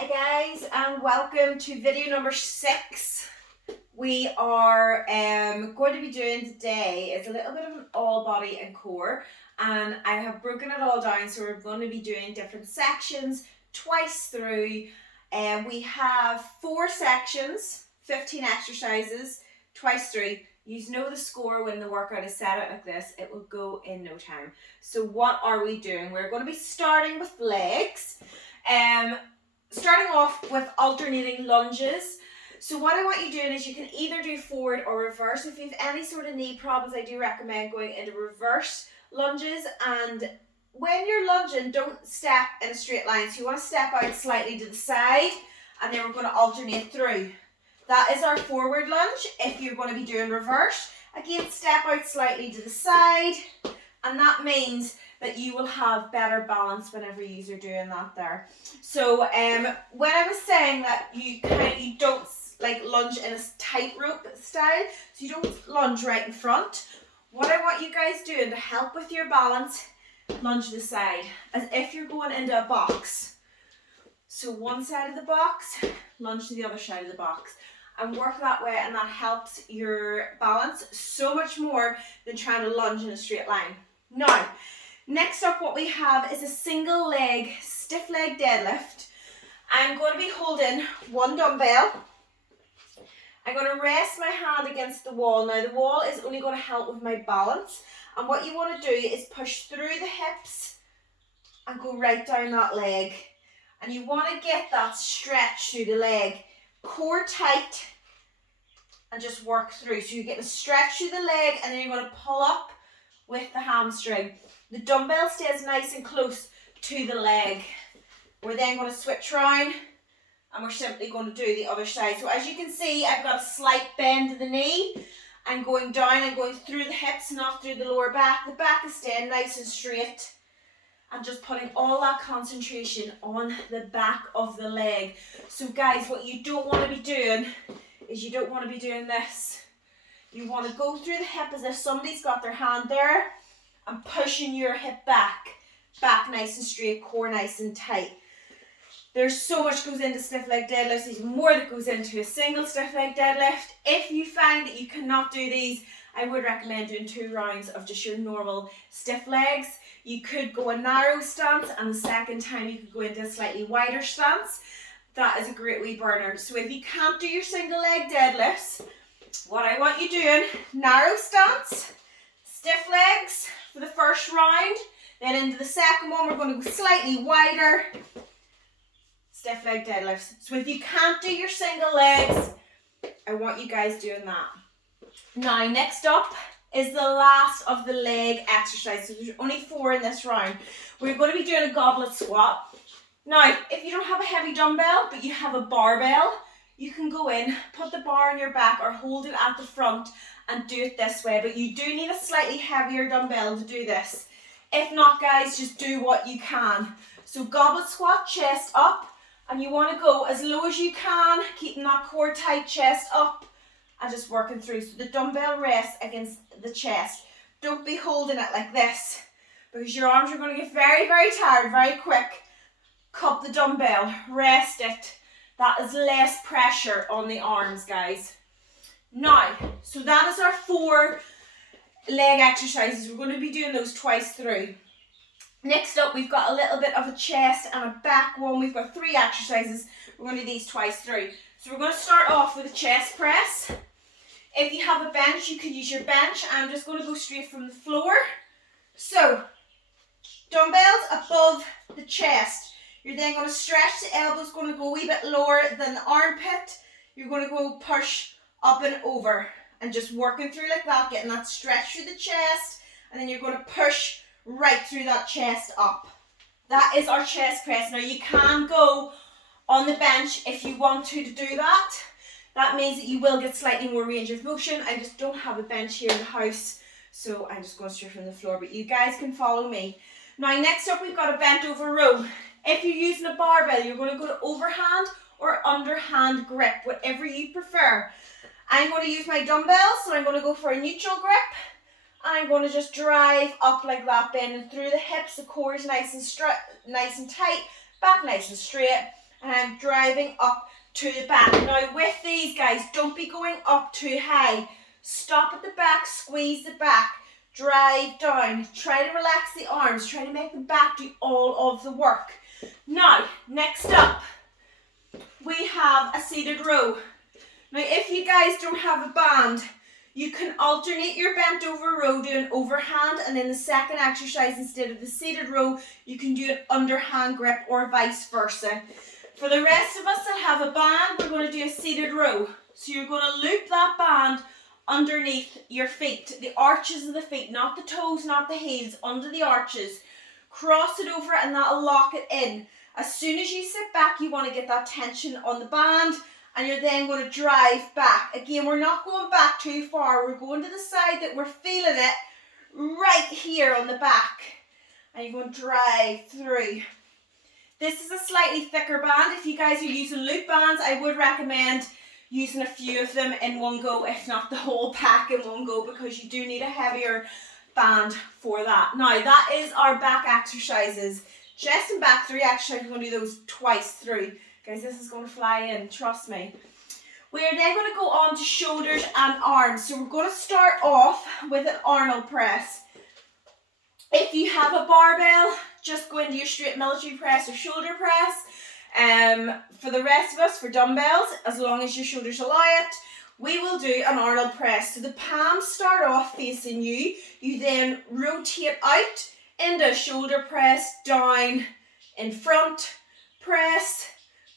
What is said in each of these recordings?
Hi guys, and welcome to video number 6. We are going to be doing today is a little bit of an all body and core, and I have broken it all down, so we're going to be doing different sections twice through. We have 4 sections, 15 exercises twice through. You know the score when the workout is set out like this, it will go in no time. So what are we doing? We're going to be starting with legs. Starting off with alternating lunges. So what I want you doing is you can either do forward or reverse. If you have any sort of knee problems, I do recommend going into reverse lunges. And when you're lunging, don't step in a straight line. So you want to step out slightly to the side, and then we're going to alternate through. That is our forward lunge. If you're going to be doing reverse, again, step out slightly to the side, and that means that you will have better balance whenever you are doing that there. So when I was saying that you don't like lunge in a tightrope style, so you don't lunge right in front, what I want you guys doing to help with your balance, lunge to the side as if you're going into a box. So one side of the box, lunge to the other side of the box, and work that way, and that helps your balance so much more than trying to lunge in a straight line. Now, next up, what we have is a single leg, stiff leg deadlift. I'm going to be holding one dumbbell. I'm going to rest my hand against the wall. Now, the wall is only going to help with my balance. And what you want to do is push through the hips and go right down that leg. And you want to get that stretch through the leg. Core tight and just work through. So you're getting a stretch through the leg, and then you're going to pull up with the hamstring. The dumbbell stays nice and close to the leg. We're then going to switch around, and we're simply going to do the other side. So as you can see, I've got a slight bend to the knee. I'm going down and going through the hips, not through the lower back. The back is staying nice and straight. And just putting all that concentration on the back of the leg. So guys, what you don't want to be doing is you don't want to be doing this. You want to go through the hip as if somebody's got their hand there and pushing your hip back nice and straight, core nice and tight. There's so much goes into stiff leg deadlifts. There's more that goes into a single stiff leg deadlift. If you find that you cannot do these, I would recommend doing 2 rounds of just your normal stiff legs. You could go a narrow stance, and the second time you could go into a slightly wider stance. That is a great wee burner. So if you can't do your single leg deadlifts, what I want you doing, narrow stance, stiff legs for the first round. Then into the second one, we're going to go slightly wider, stiff leg deadlifts. So if you can't do your single legs, I want you guys doing that. Now, next up is the last of the leg exercises. There's only 4 in this round. We're going to be doing a goblet squat. Now, if you don't have a heavy dumbbell, but you have a barbell, you can go in, put the bar on your back or hold it at the front and do it this way. But you do need a slightly heavier dumbbell to do this. If not, guys, just do what you can. So goblet squat, chest up, and you want to go as low as you can, keeping that core tight, chest up, and just working through. So the dumbbell rests against the chest. Don't be holding it like this, because your arms are going to get very, very tired very quick. Cup the dumbbell, rest it. That is less pressure on the arms, guys. Now, so that is our 4 leg exercises. We're going to be doing those twice through. Next up, we've got a little bit of a chest and a back one. We've got 3 exercises. We're going to do these twice through. So we're going to start off with a chest press. If you have a bench, you could use your bench. I'm just going to go straight from the floor. So, dumbbells above the chest. You're then going to stretch, the elbow's going to go a wee bit lower than the armpit. You're going to go push up and over. And just working through like that, getting that stretch through the chest. And then you're going to push right through that chest up. That is our chest press. Now you can go on the bench if you want to do that. That means that you will get slightly more range of motion. I just don't have a bench here in the house, so I'm just going straight from the floor, but you guys can follow me. Now next up, we've got a bent over row. If you're using a barbell, you're going to go to overhand or underhand grip, whatever you prefer. I'm going to use my dumbbells, so I'm going to go for a neutral grip. And I'm going to just drive up like that, bending through the hips. The core is nice and tight, back nice and straight. and I'm driving up to the back. Now with these guys, don't be going up too high. Stop at the back, squeeze the back, drive down. Try to relax the arms, try to make the back do all of the work. Now, next up, we have a seated row. Now if you guys don't have a band, you can alternate your bent over row, do an overhand, and then the second exercise, instead of the seated row, you can do an underhand grip or vice versa. For the rest of us that have a band, we're going to do a seated row. So you're going to loop that band underneath your feet, the arches of the feet, not the toes, not the heels, under the arches. Cross it over and that'll lock it in. As soon as you sit back, you want to get that tension on the band, and you're then going to drive back. Again, we're not going back too far. We're going to the side that we're feeling it right here on the back. And you're going to drive through. This is a slightly thicker band. If you guys are using loop bands, I would recommend using a few of them in one go, if not the whole pack in one go, because you do need a heavier band for that. Now, that is our back exercises. Chest and back, 3 exercises. We're going to do those twice through. Guys, this is going to fly in, trust me. We are then going to go on to shoulders and arms. So we're going to start off with an Arnold press. If you have a barbell, just go into your straight military press or shoulder press. For the rest of us, for dumbbells, as long as your shoulders allow it, we will do an Arnold press. So the palms start off facing you. You then rotate out into shoulder press, down, in front, press.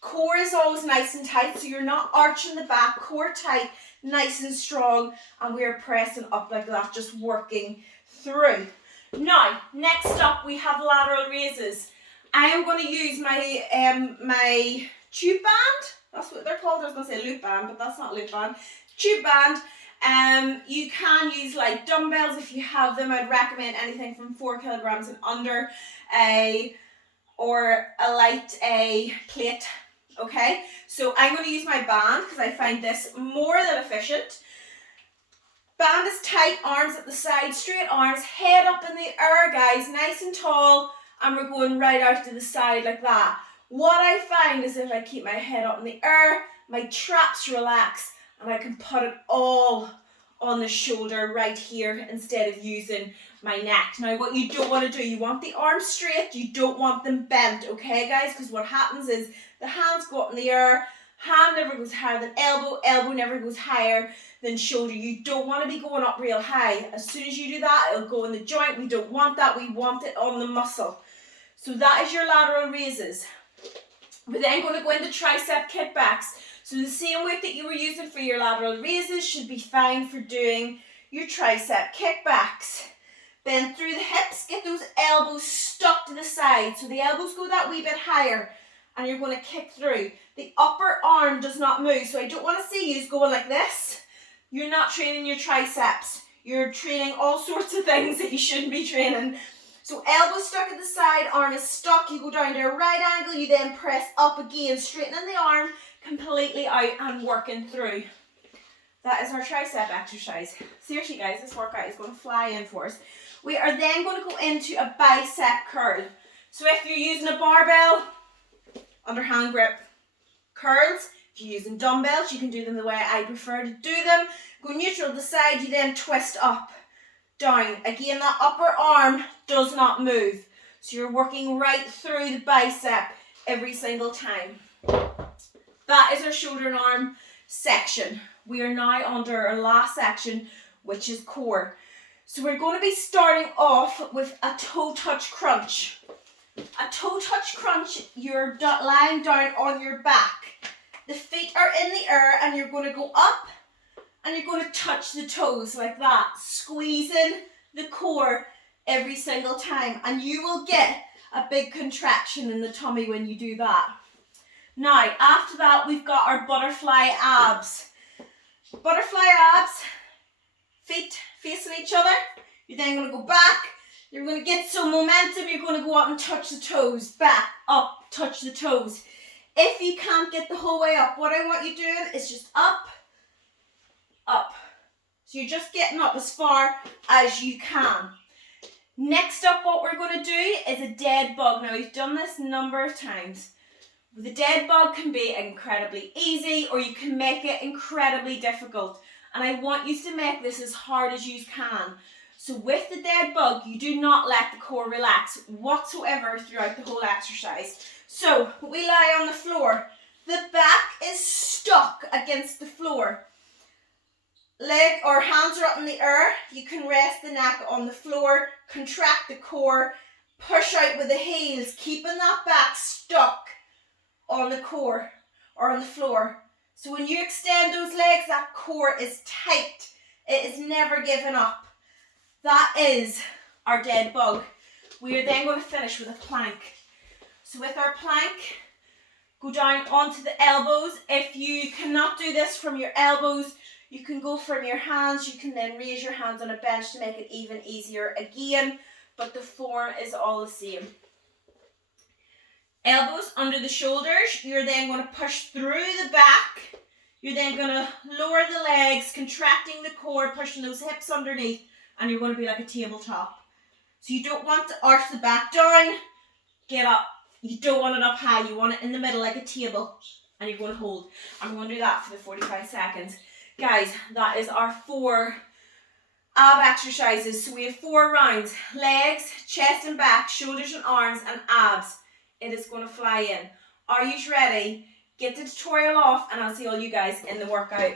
Core is always nice and tight, so you're not arching the back, core tight, nice and strong, and we're pressing up like that, just working through. Now, next up we have lateral raises. I am going to use my my tube band. That's what they're called. I was going to say loop band, but that's not loop band. Tube band. You can use like dumbbells if you have them. I'd recommend anything from 4 kilograms and under, or a light plate. Okay, so I'm going to use my band because I find this more than efficient. Band is tight, arms at the side, straight arms, head up in the air, guys, nice and tall, and we're going right out to the side like that. What I find is if I keep my head up in the air, my traps relax, and I can put it all on the shoulder right here instead of using my neck. Now, what you don't want to do, you want the arms straight, you don't want them bent, okay, guys? Because what happens is the hands go up in the air, hand never goes higher than elbow, elbow never goes higher than shoulder. You don't want to be going up real high. As soon as you do that, it'll go in the joint. We don't want that. We want it on the muscle. So that is your lateral raises. We're then going to go into tricep kickbacks. So the same weight that you were using for your lateral raises should be fine for doing your tricep kickbacks. Bend through the hips, get those elbows stuck to the side. So the elbows go that wee bit higher, and you're going to kick through. The upper arm does not move. So I don't want to see you going like this. You're not training your triceps. You're training all sorts of things that you shouldn't be training. So elbow stuck at the side, arm is stuck. You go down to a right angle. You then press up again, straightening the arm completely out and working through. That is our tricep exercise. Seriously, guys, this workout is going to fly in for us. We are then going to go into a bicep curl. So if you're using a barbell, underhand grip, curls. If you're using dumbbells, you can do them the way I prefer to do them. Go neutral to the side, you then twist up, down. Again, that upper arm does not move. So you're working right through the bicep every single time. That is our shoulder and arm section. We are now under our last section, which is core. So we're going to be starting off with a toe touch crunch. A toe touch crunch, you're lying down on your back. The feet are in the air and you're going to go up and you're going to touch the toes like that, squeezing the core every single time, and you will get a big contraction in the tummy when you do that. Now, after that, we've got our butterfly abs. Butterfly abs, feet facing each other. You're then going to go back. You're going to get some momentum. You're going to go up and touch the toes. Back, up, touch the toes. If you can't get the whole way up, what I want you doing is just up, up. So you're just getting up as far as you can. Next up, what we're going to do is a dead bug. Now, we've done this a number of times. The dead bug can be incredibly easy, or you can make it incredibly difficult. And I want you to make this as hard as you can. So with the dead bug, you do not let the core relax whatsoever throughout the whole exercise. So we lie on the floor. The back is stuck against the floor. Leg or hands are up in the air. You can rest the neck on the floor, contract the core, push out with the heels, keeping that back stuck on the core or on the floor. So when you extend those legs, that core is tight. It is never giving up. That is our dead bug. We are then going to finish with a plank. So with our plank, go down onto the elbows. If you cannot do this from your elbows, you can go from your hands. You can then raise your hands on a bench to make it even easier again, but the form is all the same. Elbows under the shoulders. You're then going to push through the back. You're then going to lower the legs, contracting the core, pushing those hips underneath, and you're going to be like a tabletop. So you don't want to arch the back down, get up. You don't want it up high. You want it in the middle like a table, and you're going to hold. I'm going to do that for the 45 seconds. Guys, that is our 4 ab exercises. So we have 4 rounds. Legs, chest and back, shoulders and arms, and abs. It is going to fly in. Are you ready? Get the tutorial off, and I'll see all you guys in the workout.